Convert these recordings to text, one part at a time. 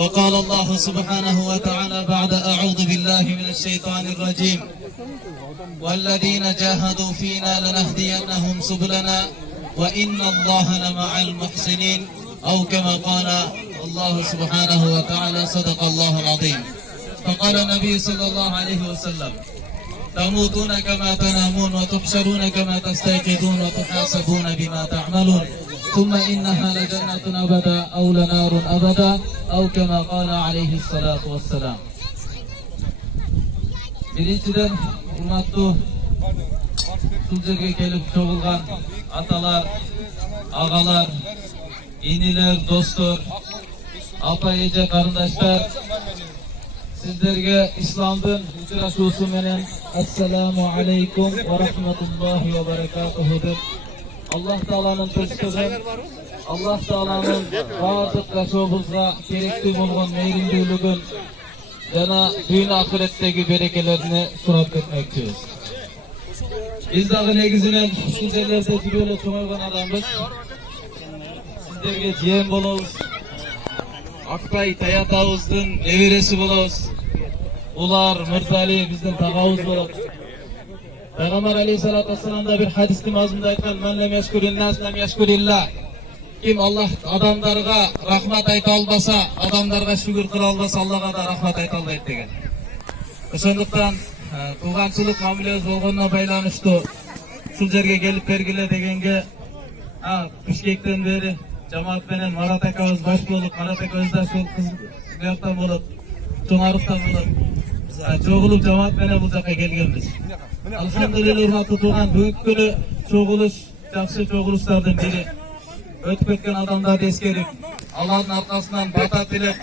وقال الله سبحانه وتعالى بعد أعوذ بالله من الشيطان الرجيم والذين جاهدوا فينا لنهدينهم سبلنا وإن الله لمع المحسنين أو كما قال الله سبحانه وتعالى صدق الله العظيم. فقال النبي صلى الله عليه وسلم تموتون كما تنامون وتحشرون كما تستيقظون وتحاسبون بما تعملون ثم إنها لجنة أبدا أو لنار أبدا أو كما قال عليه الصلاة والسلام. Birinciden hurmatlı Sulcerge kelip çoğulgan atalar, ağalar, iniler, dostlar, apa ece karındaşlar, sizlerge İslam'ın uçuraşusu menen Assalamu aleykum ve rahmetullahi ve berekatuhu'dur. Allah Teala'nın tırstığın, Allah Teala'nın bağırdık yaşoğumuzga gerekli bolğan meyrimdүүлүgün jana dünya ahiretteki berekelerini surap etmekteyiz. Biz dağı negizinen şu yerlerde jüröle çoğaygan adamız. Sizlerge jiyen bolobuz. Akbay Tayatağızdın neviresi bolobuz. Ular Mırzali bizden tağabız bolobuz. Peygamber aleyhissalatu vesselam'da bir hadisli mazmunda aytkan men lem yeşkurin nas lem yeşkurillah. Kim Allah adamlarga rahmat ayta albasa, adamlarga şükür kıla albasa Allah'a da rahmat ayta albayt degen. Ошондуктан туганчылык мамилебиз болгонуна байланыштуу ушул жерге келип бергиле дегенге Бишкектен бери жамаат менен Марат акабыз баш болуп, Марат акабыз да ушул кызыктан болуп, Чоңарыктан болуп, чогулуп жамаат менен бул жака келгенбиз. Алхамдулилlah урматтуу тууган, бүгүнкү күнү чогулуш жакшы чогулуштардын бири. Өтүп кеткен адамдарды эскерип, алардын аркасынан бата тилеп,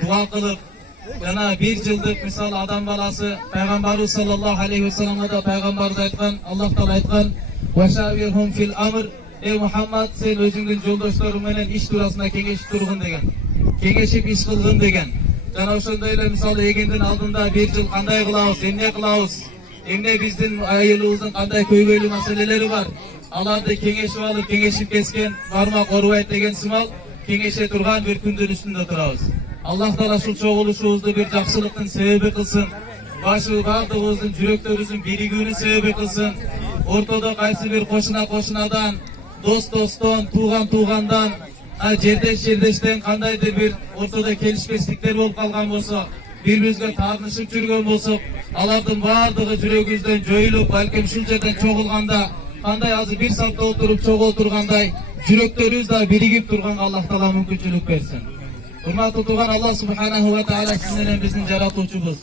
дуа кылып, жана bir жылдык мисалы адам баласы пайгамбарыбыз саллаллаху алейхи вассаламга да пайгамбарыбыз айткан, Аллах Таала айткан: "Вашавирхум фил амр", ey Muhammed sen өзүңдүн жолдошторуң менен иш туурасында кеңешип тургун деген. Кеңешип иш кылгын деген. Жана ошондой эле мисалы эгендин алдында bir жыл кандай кылабыз, эмне кылабыз, эмне биздин айылыбыздын кандай көйгөйлүү маселелери бар. Аларды кеңешип алып, кеңешип кескен бармак орубайт деген сымал кеңеше турган bir күндүн үстүндө турабыз. Allah Taala ушул чогулушубузду bir жакшылыктын себеби кылсын. Бардыгыбыздын жүрөктөрүбүздүн биригүүнүн себеби кылсын. Ортодо кайсы bir кошунадан, достон, туугандан, жердештен кандайдыр bir ортодо келишпестиктер болуп калган болсо, бири-бирибизге таарынышып жүргөн болсок, алардын бардыгы жүрөгүбүздөн жоюлуп, балким ушул жерден чогулганда, кандай азыр bir саатта отуруп чогултургандай, жүрөктөрүбүз да биригип турганга Аллах Таала мүмкүнчүлүк берсин. Урматтуу тууган, Аллах субханаху ва таала сиз менен биздин жаратуучубуз.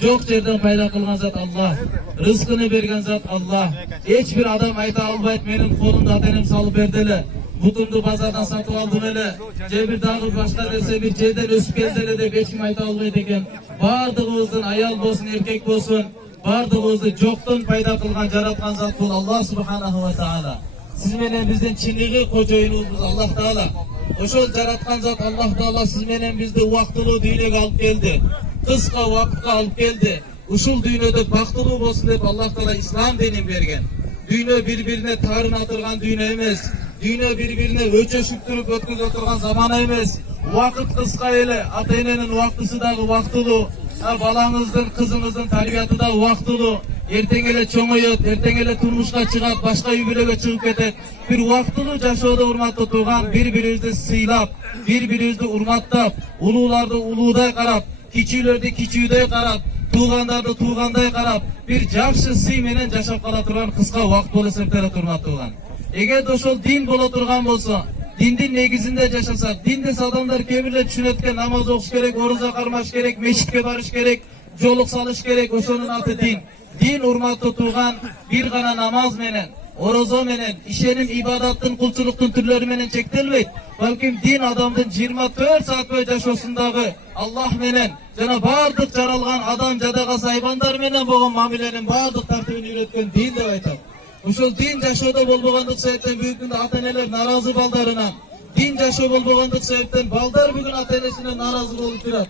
Жок жерден пайда кылган зат Аллах, рызкыны берген зат Аллах. Эч бир адам айта албайт, менин колумда ата-энем салып берди эле, бутумду базардан сатып алдым эле, же бир дагы башка нерсе бир жерден өсүп келди эле деп эч ким айта албайт экен. Бардыгыбыздын аял болсун, эркек болсун, бардыгыбызды жоктон пайда кылган, жараткан зат бул Аллах субханаху ва таала. Сиз менен биздин чыныгы кожоюнубуз Аллах Таала. Ошол жараткан зат Аллах Таала сиз менен бизди убактылуу дүйнөгө алып келди. Кыска убакытка алып келди. Ушул дүйнөдө бактылуу болсун деп Аллах Таала ислам динин берген. Дүйнө бири-бирине таарына турган дүйнө эмес. Дүйнө бири-бирине өчөшүктүрүп өткөзө турган заман эмес. Убакыт кыска эле, ата-эненин убактысы дагы убактылуу, балаңыздын, кызыңыздын тарбияты да убактылуу. Эртең эле чоңойот, эртең эле турмушка чыгат, башка үй бүлөгө чыгып кетет. Бир убактылуу жашоодо урматтуу тууган, бири-бирибизди сыйлап, бири-бирибизди урматтап, улууларды улуудай карап, кичүүлөрдү кичүүдөй карап, туугандарды туугандай карап, бир жакшы сый менен жашап кала турган кыска убакыт болуп эсептелет урматтуу тууган. Эгерде ошол дин боло турган болсо, диндин негизинде жашасак, диндес адамдар кээ бирлер түшүнөт экен, намаз окуш керек, оруза кармаш керек, мечитке барыш керек, жолук салыш керек, ошонун аты дин. Din urmattуу тууган bir гана намаз менен, орозо менен, ишеним ибадаттын, кулчулуктун түрлөрү менен чектелбейт. Балким дин адамдын 24 саат бою жашоосундагы Аллах менен жана бардык жаралган адам жадагасы айбандар менен болгон мамиленин бардык тартибин үйрөткөн дин деп айтат. Ошол дин жашоодо болбогондук себептен бүгүнкү күндө ата-энелер наразы балдарынан din жашоо болбогондук себептен балдар бүгүн ата энесине нааразы болуп жүрөт.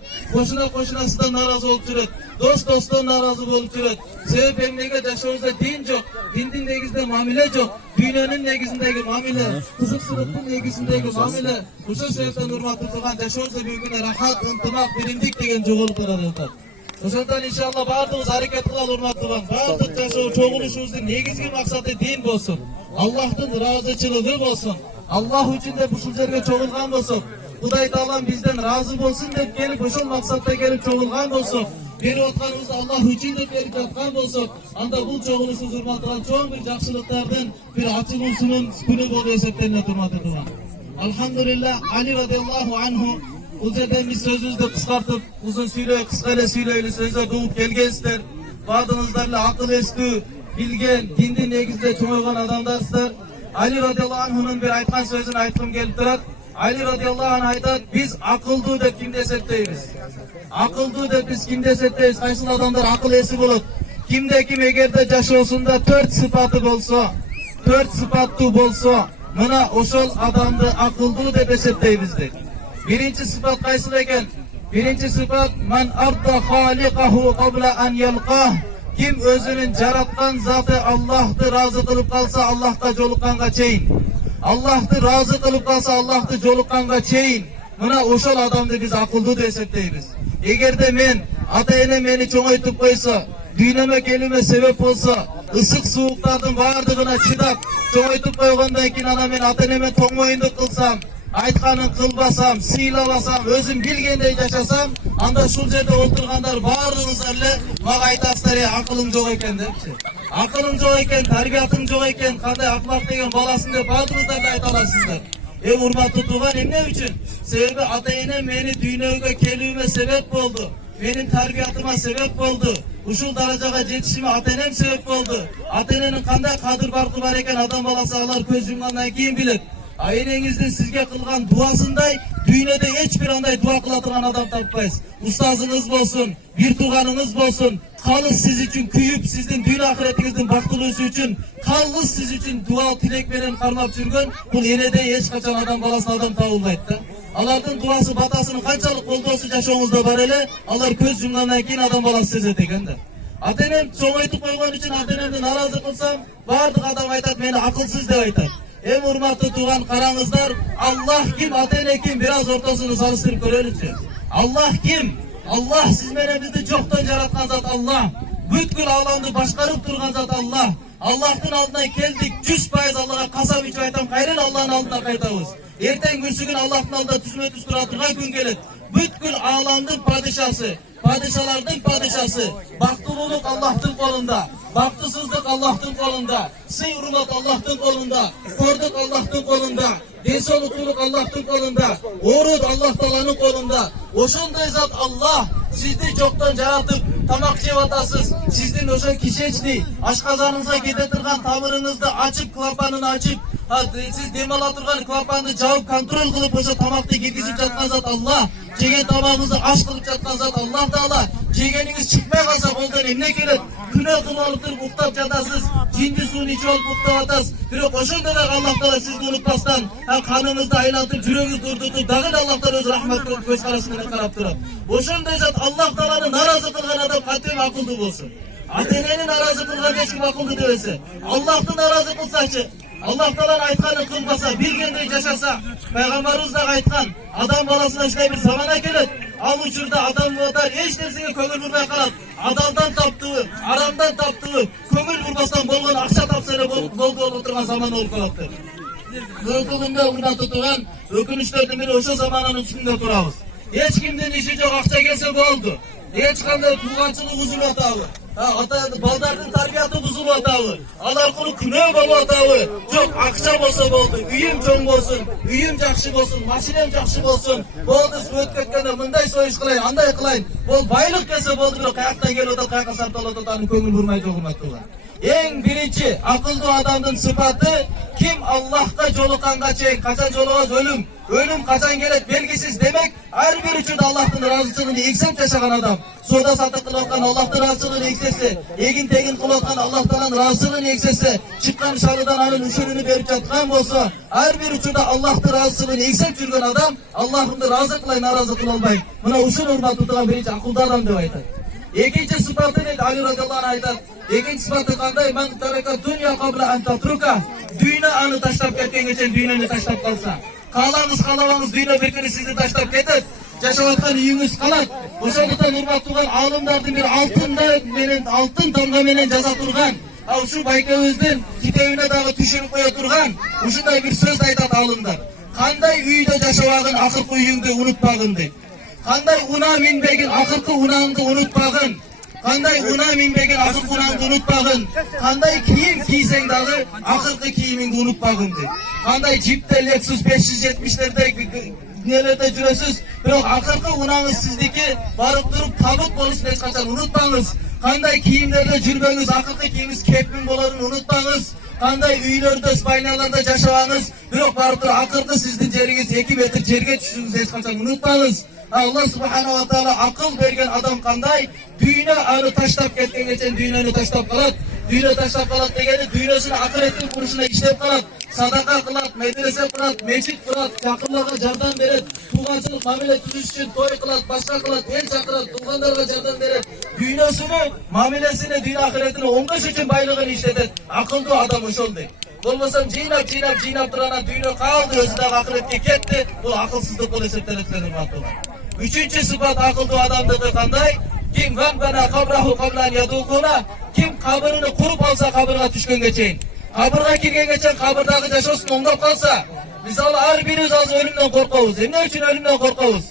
Кошунасынан нааразы болуп жүрөт. Достон нааразы болуп жүрөт. Себеп эмнеге жашообузда дин жок, диндин негизинде мамиле жок, дүйнөнүн негизиндеги мамиле, кызыкчылыктын негизиндеги мамиле. Ошол себептен урматтуу тууган, жашообузда бүгүн рахат, ынтымак, биримдик деген жоголуп баратат. Ошондон иншалла баардыгыбыз аракет кылалы урматтуу тууган. Баардык жашоо чогулушубуздун негизги максаты дин болсун. Аллахтын ыраазычылыгы болсун. Аллах үчүн деп ушул жерге чогулган болсок, Кудай Таалам бизден ыраазы болсун деп келип, ошол максатта келип чогулган болсок, берип атканыбызды Аллах үчүн деп берип жаткан болсок, анда бул чогулушубуз урматтуу чоң бир жакшылыктардын бир ачылуусунун күнү болуп эсептелет урматтуу тууган. Алхамдулилlah, Али радиаллаху анху бул жерден биз сөзүбүздү кыскартып, узун сүйлөй, кыска эле сүйлөйлү сөздөр угуп келгенсиздер. Баардыгыңыздар эле акыл эстүү, билген, диндин негизинде чоңойгон адамдарсыздар. Али радиаллаху анхунун бир айткан сөзүн айткым келип турат. Али радиаллаху анху айтат, биз акылдуу деп кимди эсептейбиз? Акылдуу деп биз кимди эсептейбиз? Кайсыл адамдар акыл эси болот? Кимде ким эгерде жашоосунда 4 сыпаты болсо, 4 сыпаттуу болсо, мына ошол адамды акылдуу деп эсептейбиз дейт. Биринчи сыпат кайсыл экен? Биринчи сыпат ман арда халикаху кабла ан ялках. Kim özünün жараткан заты Аллахты разы кылып калса, Аллахка жолукканга чейин. Аллахты разы кылып калса, Аллахты жолукканга чейин. Мына ошол адамды биз акылдуу деп эсептейбиз. Эгерде мен, ата энем мени чоңойтуп койсо, дүйнөмө келүүмө себеп болсо, ысык сууктардын баардыгына чыдап, чоңойтуп койгондон кийин ана мен ата энеме тоңмоюндук кылсам, айтканын кылбасам, сыйлабасам, өзүм билгендей жашасам, анда ушул жерде отургандар баардыгыңыздар эле мага айтасыздар, акылың жок экен депчи. Акылың жок экен, тарбиятың жок экен, кандай акылак деген баласың деп баардыгыңыздар эле айта аласыздар. Урматтуу тууган, эмне үчүн? Себеби ата энем мени дүйнөгө келүүмө себеп болду. Менин тарбиятыма себеп болду. Ушул даражага жетишиме ата энем себеп болду. Ата эненин кандай кадыр баркы бар экен адам баласы алар көз жумгандан кийин билет. Айнеңиздин сизге кылган дуасындай дүйнөдө эч бир андай дуа кыла турган адам таппайсыз. Устазыңыз болсун, бир тууганыңыз болсун, калыс сиз үчүн күйүп, сиздин дүйнө ахиретиңиздин бактылуусу үчүн калыс сиз үчүн дуа тилек менен кармап жүргөн бул энедей эч качан адам баласына адам табылбайт да. Алардын дуасы, батасынын канчалык колдоосу жашооңузда бар эле, алар көз жумгандан кийин адам баласы сезет экен да. Ата энем чоңойтуп койгон үчүн ата энемди нааразы кылсам, баардык адам айтат, мени акылсыз деп айтат. Урматтуу тууган, караңыздар, Аллах ким, ата эне ким, бир аз ортосуну салыштырып көрөлүчү. Аллах ким? Аллах сиз менен бизди жоктон жараткан зат Аллах. Бүткүл ааламды башкарып турган зат Аллах. Аллахтын алдына келдик, 100% Аллага касам ичип айтам, кайрын Аллахтын алдына кайтабыз. Эртең күнсүгүн Аллахтын алдында түзмө-түз тура турган күн келет. Бүткүл ааламдын падышасы, падышалардын падышасы, бактылуулук Аллахтын колунда, бактысыздык Аллахтын колунда, сый урмат Аллахтын колунда, кордук Аллахтын колунда, ден соолуктуулук Аллахтын колунда, ооруд Аллах Тааланын колунда. Ошондой зат Аллах сизди жоктон жаратып, тамак жеп атасыз, сиздин ошо кичечни ашказаныңызга кете турган тамырыңызды ачып, клапанын ачып, сиз дем ала турган клапанды жабып, контроль кылып, ошо тамакты киргизип жаткан зат Аллах. Жеген тамагыңызды аш кылып жаткан зат Аллах Таала. Жегениңиз чыкпай калса колдон эмне келет? Күнөө кылып алып туруп уктап жатасыз, жинди сууну ичип алып уктап атасыз. Бирок ошондо да Аллах Таала сизди унутпастан, каныңызды айлантып, жүрөгүңүздү урдутуп, дагы да Аллах Таала өз рахмат көз карашы менен карап турат. Ошондой зат Аллах Тааланы наразы кылган адам кантип акылдуу болсун? Ата энени наразы кылган эч ким акылдуу дебесе, Аллахты наразы кылсачы, Аллах Тааланын айтканын кылбаса, билгендей жашаса, пайгамбарыбыз да айткан, адам баласына ушундай бир замана келет. Ал учурда адам балдар эч нерсеге көңүл бурбай калат. Адалдан таптыбы, арамдан таптыбы, көңүл бурбастан болгон акча тапса эле болду болуп турган заман болуп калат деп. Бүгүнкү урматтуу тууган, өкүнүчтөрдүн бири ошол замананын үстүндө турабыз. Эч кимдин иши жок, акча келсе болду. Эч кандай тууганчылык бузулуп атабы? Балдардын тарбияты бузулуп атабы? Алар куру күнөө болуп атабы? Жок, акча болсо болду, үйүм чоң болсун, үйүм жакшы болсун, машинем жакшы болсун. Болду, өтүп кеткенде мындай союш кылайын, андай кылайын. Бол байлык келсе болду, бирок каяктан келип атат, каяка сатып атат, анын көңүл бурмай жок урматтуу. Эң биринчи акылдуу адамдын сыпаты Kim Allah'ta jolukanга çeyin, kaçan jolugaz ölüm. Ölüm kaçan gelet belgisiz demek. Her bir üçün de Allah'ın razılığını iksep yaşagan adam. Soda satı kılatkan Allah'ın razılığını iksesi. Egin tegin kılatkan Allah'tan razılığını iksesi. Çıkan şarıdan anın üçününü verip jatkan bolsa. Her bir üçün de Allah'ın razılığını iksep жүрген adam. Allah'ın razı kılay, narazı kılolmayın. Buna usul hurmat tutulan birinci akılda adam dep aytат. Ekinci sıfatı ne? Ali radıyallahu anh aytат. Ekinci sıfatı kanday? Man taraka dünya kabla an tatruka. Dünya anı taşlap ketken geçen dünyаны taşlap kalsa. Kalağınız kalabağınız dünya bir günü sizi taşlap ketet. Yaşavatkan үйüңүz kalat. Ошондуктан урмат турган алымдардын bir altın damga менен жаза турган. Ушул байкебиздин китебине дагы түшүрүп кое турган. Ушундай bir сөз айтат алымдар. Кандай үйдө жашабагын акыркы үйүңдү унутпагын дейт. Кандай уна минбегин акыркы унаңды унутпагын. Кандай уна минбегин акыркы унаңды унутпагын. Кандай кийим кийсең дагы акыркы кийимиңди унутпагын дейт. Кандай жипте Lexus 570'lerde nelerde жүрөсүз, бирок акыркы унаңыз сиздики барып туруп табыт болушун эч качан унутпаңыз. Кандай кийимдерде жүрбөңүз, акыркы кийимиңиз кепин болорун унутпаңыз. Кандай үйлөрдө, спальняларда жашабаңыз, бирок барып туруп акыркы сиздин жериңиз 2 метр жерге түшүүңүздү эч качан унутпаңыз. Allah subhanahu wa ta'ala akıl bergen adam kanday dünya anı taşlap ketken geçen dünyаны taşlap kalat. Dünya taşlap kalat degeni dünyasını akiretin kuruşuna işlep kalat. Sadaka kılat, medrese kurat, mecit kurat, yakınlarga jardan beret, tuğançılık mamile tüzüş için toy kılat, başka kılat, el çakırat, tuğanlarga jardan beret. Dünyasını, mamilesini, dünya akiretini ongaş için baylığını işletet. Akıllı adam ошол дейт. Болмасам жыйнап турган dünya kaldı, özü de akiretke ketти. Bu akılsızlık bol eseptenет urmatlılar. Üçüncü sıfat akıllı adamdığı kanday? Kim bana kabrahu kablan yadukuna? Kim kabrini kurup alsa kabırga düşkön geçeyin. Kabırga kirgen geçen kabırdagı jaşoosун оңдоп kalsa. Misal her birimiz az ölümden korkabız. Ne için ölümden korkabız?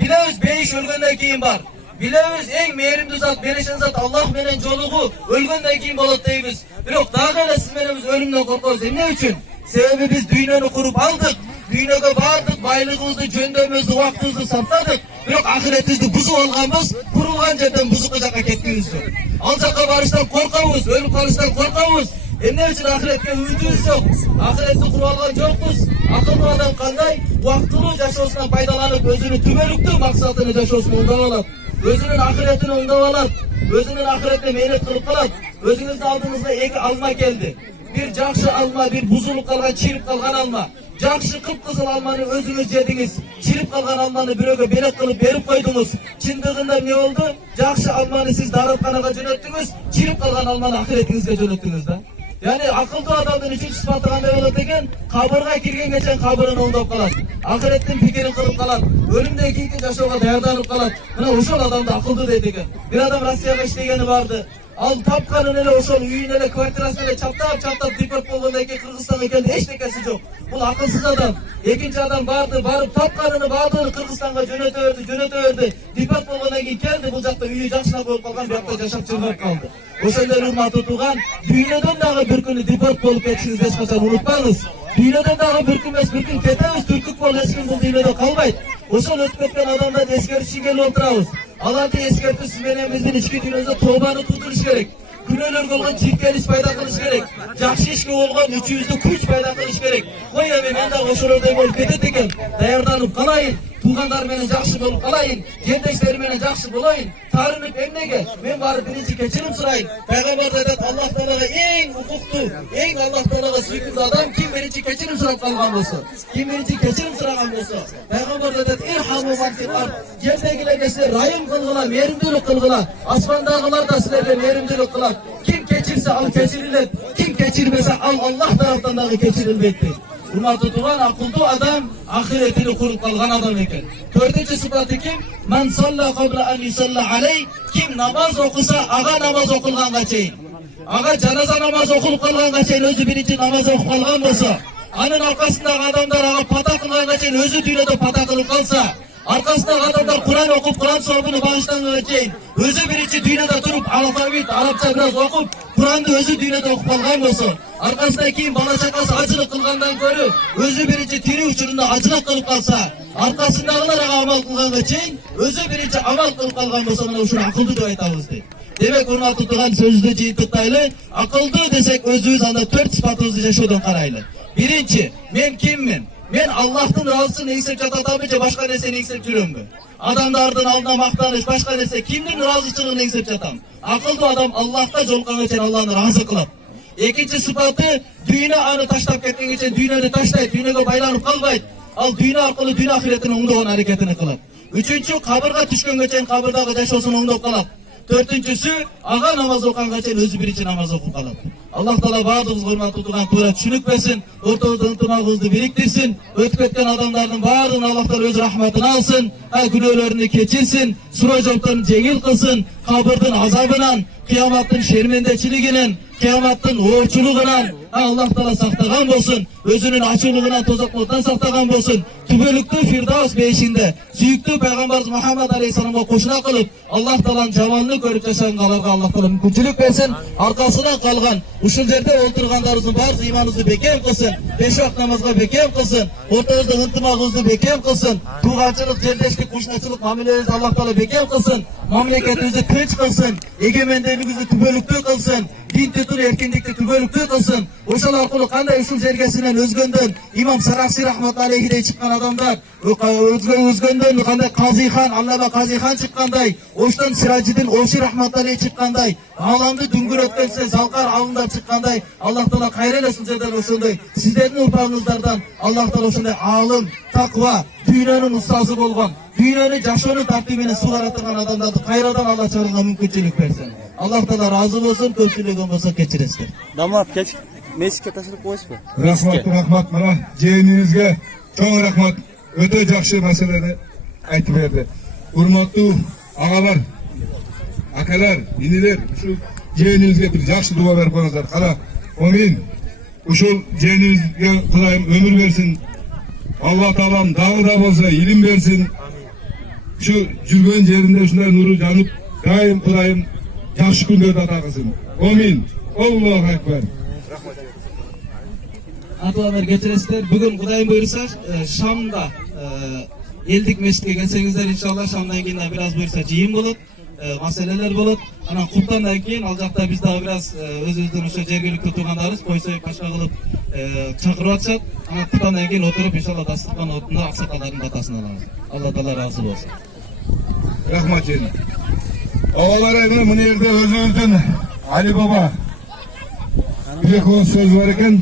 Bilemiz beyiş ölgönden keyin var. Bilemiz en mehrimli zat, berişen zat Allah menen joluğu ölgönden keyin bolot deymiz. Bирок дагы эле siz менен biz ölümden korkabız. Ne için? Sebebi biz dünyаны kurup aldık. Dünyaya vardık, baylığımızı, jönдөmüzü, vaktimizi saptadık. Bирок ahiretimizi buzup alganбыз, kurulgan жерден buzuk жакка кеткенбиз жок. Ал жакка барыштан коркобуз, ölüp kalыштан коркобуз. Эмне үчүн ahiretке үмүтүбүз жок? Ahiretти куруп алган жокпуз. Акылдуу адам кандай? Убактылуу жашоосунан пайдаланып, өзүнүн түбөлүктүү максатыны жашоосун оңдоп алат. Өзүнүн ahiretini оңдоп алат. Өзүнүн ahiretine мээнет кылып калат. Өзүңүздүн алдыңызга 2 alma келди. Bir jakşı alma, bir buzulup kalgan, çirip kalgan alma. Jakşı kıpkızıl almanı özünüz yediniz. Çirip kalgan almanı biröge belek kılıp berip koydunuz. Çındığında ne oldu? Jakşı almanı siz daratkanaga jönöttünüz. Çirip kalgan almanı ahiretinizge jönöttünüz da. Yani akıllı adamın üçüncü sıfatı kanday bolot eken? Kabırga kirgen geçen kabırını oңдоп kalat. Ahiretin pikirin kılıp kalat. Ölümden kийинки жашоого даярданып kalat. Mına ошол adamda akıllı deydi eken. Bir adam Rossiyaga işlegeni vardı. Al tapkanın ele ошол үйүн эле квартирасын эле чаптап депорт болгондон кийин Кыргызстанга келди, эчтекеси жок. Бул акылсыз адам. Экинчи адам барып тапканын баардыгын Кыргызстанга жөнөтө берди. Депорт болгондон кийин келди, бул жакта үйү жакшылап коюп калган, бу жакта жашап чыгып калды. Ошондой урматтуу тууган, дүйнөдөн дагы bir күнү депорт болуп кетишиңизди эч качан унутпаңыз. Dünyadan daha bir gün ketemiz, Türkük bol eskin bu dünyada kalmaydı. Ошол өтүп кеткен адамдарды эскертиши келип отурабыз. Аларды эскертүү сиз менен биздин ички дүйнөбүздө тообаны тутуруш керек. Күнөөлөргө болгон чиркелиш пайда кылыш керек. Жакшы ишке болгон үчүбүздү күч пайда кылыш керек. Кой эми мен дагы ошолордой болуп кетет экен. Даярданып калайын, туугандар менен жакшы болуп калайын, жендештер менен жакшы болоюн. Тарынып эмнеге? Мен барып биринчи кечирим сурайын. Пайгамбар айтат, Аллах Таалага эң укуктуу, эң Аллах Таалага сүйкүмдүү адам ким биринчи кечирим сурап калган болсо, ким биринчи кечирим сураган болсо, пайгамбар айтат, ирхаму ман фил ард. Жердегилерге силер райым кылгыла, мээримдүүлүк кылгыла. Асмандагылар да силерге мээримдүүлүк кылат. Kim keçirse al keçirilir, kim keçirmese al Allah taraftan dahi keçirilmeydi. Urmatlı tuğan akıllı adam ahiretini kurup kalgan adam eken. Dördüncü sıfatı kim? Men salla qabla an yusalla aleyh. Kim namaz okusa ağa namaz okulgan kaçayın. Ağa canaza namaz okulup kalgan kaçayın, özü birinci namaz okup kalgan bolsa. Anın arkasındaki adamlar ağa pata kılgan kaçayın, özü dünyada pata kılıp kalsa. Arkasındaki adamlar Kur'an okup Kur'an sohbunu bağışlangan kaçayın. Özü birinci dünyada durup alfabet, Arapça biraz okup Kur'an'da özü dünyada okup kalgan bolsa. Arkasında kim bala çakası acılık kılgandan görü, özü birinci tiri uçurunda acılık kılıp kalsa, arkasındakiler amal kılgan kaçayın, özü birinci amal kılıp kalgan bolsa, bana uşunu akıllı dua aytabız deydi. Demek urmatlı tuğan sözlü jıйынтыктайлы. Akıldı desek özümüz anda 4 sıfatımızı yaşadık karaylı. Birinci, men kimmin? Men Allah'ın razısını eksep jatatamınca başka nerseni eksep жүрөмбү? Adamlardan aldığına maqtanış, başka nerse kimnin razıçılığını eksep jatam? Akıllı adam Allah'ta jolkan için Allah'ını razı kılıp. İkinci sıfatı, düğüne anı taştap ketken için düğüneni taşlayıp, düğünege baylanıp kalbayıp. Al düğüne arkalı düğüne ahiretini oңдогон hareketini kılıp. Üçüncü, kabırga düşkön geçen kabırdağı yaşosunu oңдоп kalıp. Dördüncüsü, ağa namaz okuyanға чейин özü birinci namaz okup kalıp. Allah Taala bağdığımız hurmatlı tutan tuğra düşünük versin, ortamızda ıntımağımızı biriktirsin, ötüp etken adamların bağrını Allah Taala öz rahmetini alsın, günahlarını keçirsin, sura joplarını jеңил kılsın, kabırdın azabından, kıyamatın şermendeçiliğinin, kıyamatın oğurçuluğundan Allah Taala saktagan bolsun, özünün açılığından tozaklıktan saktagan bolsun, tübölüktü Firdavs beşinde, süyüktü Peygamberimiz Muhammed Aleyhisselam'a koşuna kılıp, Allah Taala'nın cavanını görüp yaşayanlarga Allah Taala mümkünçülük versin, arkasından kalgan, uşul yerde oturganlarımızın bazı imanınızı bekem kılsın, 5 vakit namazga bekem kılsın, ortanızda ıntımağınızı bekem kılsın, tuğançılık, жердеşlik, kuşnaçılık, mamilenizi Allah Taala bekem kılsın, memleketinizi tınç kılsın, egemenliğinizi tübölüktü kılsın, din tutur erkinlikti tübölüktü kılsın. Oşal arkalı kanday uşul jergesinden özgöndön, İmam Saraksi rahmet aleyhide çıkan adamlar, özgöndön kanday Kazihan, Allama Kazihan çıkkanday, oştan Siracidin Oşi rahmet aleyhi çıkkanday, alandı düngür ötkense zalkar alınlar çıkkanday, Allah Taala kayrelesin zeder oşunday, sizlerin urpağınızlardan Allah Taala oşunday alım, takva, dünyanın ustası bolgan, dünyanın yaşonu tartibine sular atırgan adamlardı kayradan Allah çağırına mümkünçülük versin. Allah Taala razı olsun, köpçülüğün bolsa keçiresizler. Damat geç meşke taşırıp koyuş mu? Rahmat mana jeğeninizge çoğun rahmat. Öte жақсы meseleni aytып berdi. Urmatlı ağalar, akalar, iniler, şu jeğeninizge bir жақсы dua berip koyuңuzlar. Kala, amin. Uşul jeğeninizge Kudayım ömür versin. Allah Taalam dağı da bolsa ilim versin. Şu жүрgөн жерinde ушундай nuru janıp, daim Kudayım жақсы күндөрдү ата кылсын. Amin. Allahu Ekber. Atalar geçiresizler. Bugün Kudayım buyursa Şam'da eldik meşitke gelsеңizdер inşallah Şam'dan keyin biraz buyursa jыйын болот, meseleler bolot. Ana Kur'an'dan keyin al jakta biz daha biraz özümüzdün uşa jergilиктүү тургандарыбыз койсой başka kılıp çakırıp atышат. Ana Kur'an'dan keyin oturup inşallah dastırkan otunda aksakalların batasını alamiz. Allah Taala razı olsun. Rahmat jeğenim. Oğalar ayına bu yerde özümüzdün Ali Baba bir söz var eken